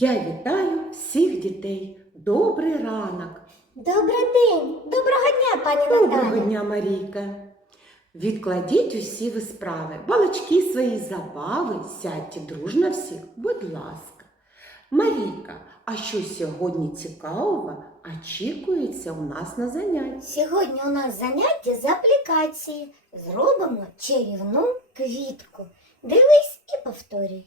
Я вітаю всіх дітей. Добрий ранок. Добрий день, доброго дня, пані Доброго дня, Марійка. Відкладіть усі ви справи, балачки свої забави, сядьте дружно всіх, будь ласка. Марійка, а що сьогодні цікавого очікується у нас на занятті? Сьогодні у нас заняття з аплікації. Зробимо чарівну квітку. Дивись і повторюй.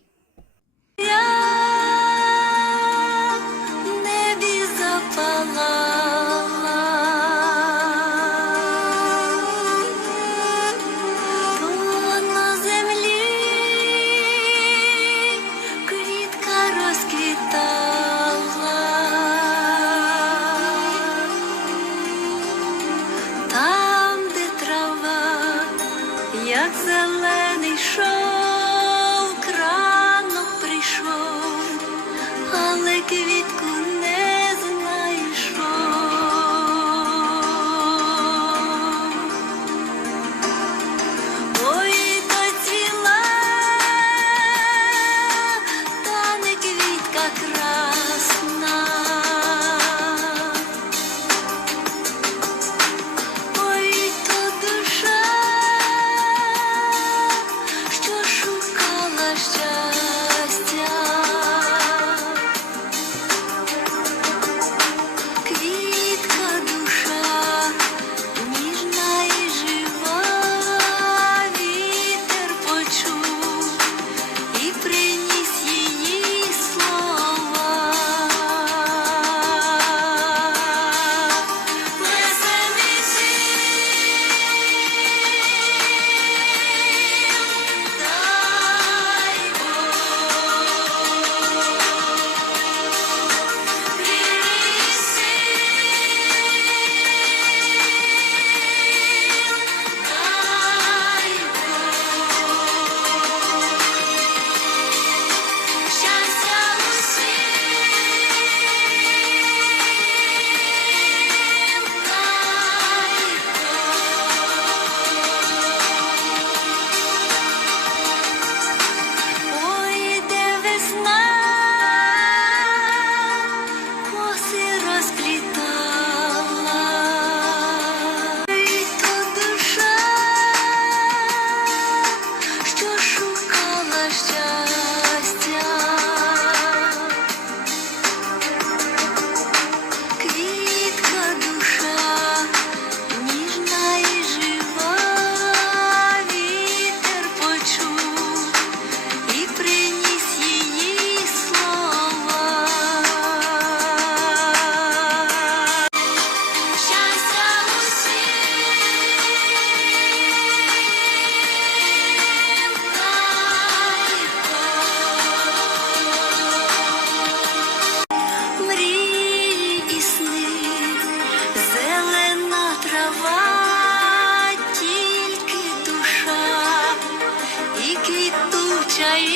Як зелений шов, кранок прийшов але квітку чаї.